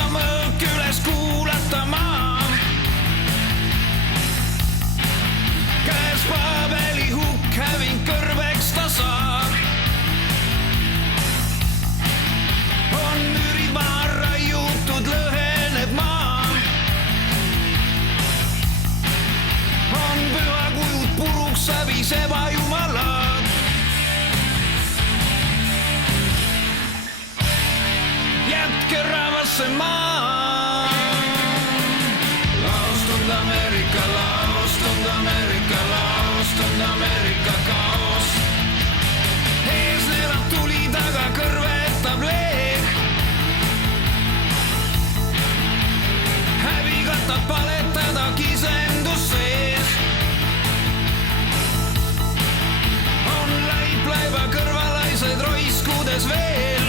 sa mõõk üles kuulatama. Käes pabelihukk, häving kõrveks ta saab. On müürid maha raiutud, lõheneb maa. On pühakujud puruks, säbiseb ajumalad. Jätke rahvasse maa. Laostunud Ameerika, laostunud Ameerika, laostunud Ameerika kaos. Ees neelab tuli, taga kõrvetab leeg. Häbi katab paletada kisendus sees. On laiba kõrvalaised roiskudes veel.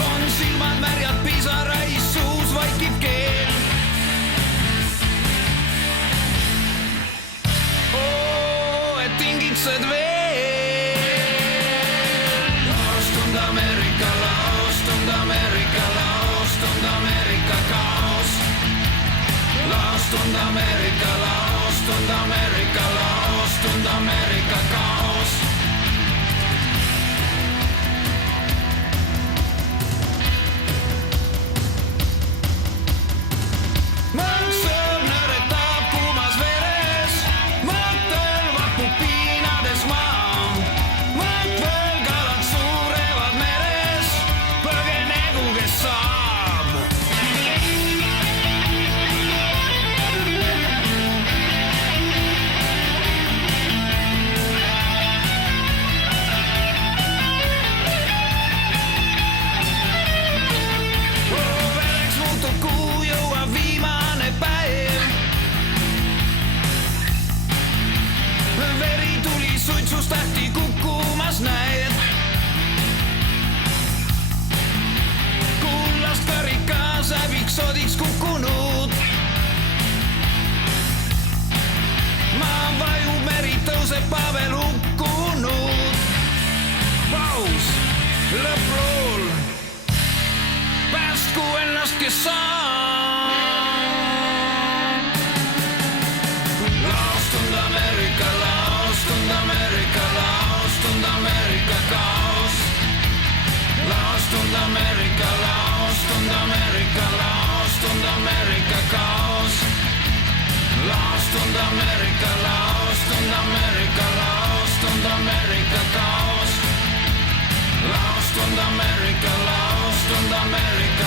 On silmad märjad pisarais, suus vaikib keel. Et tingitsed veel. Laostunud Ameerika, laostunud Ameerika, laostunud Ameerika kaos. Laostunud Ameerika, laostunud Ameerika, laostunud Ameerika kaos. Suitsustähti kukkumas näed. Kullast karikas häbiks sodiks kukkunud. Maa vajub, meri tõuseb, pavel hukkunud. Paus, lõpp-lool. Päästku ennast, kes saab. Laostunud Ameerika, laostunud Ameerika, laostunud Ameerika kaos. Laostunud Ameerika, laostunud Ameerika, laostunud Ameerika kaos. Laostunud Ameerika, laostunud Ameerika, laostunud Ameerika kaos. Laostunud Ameerika, laostunud Ameerika.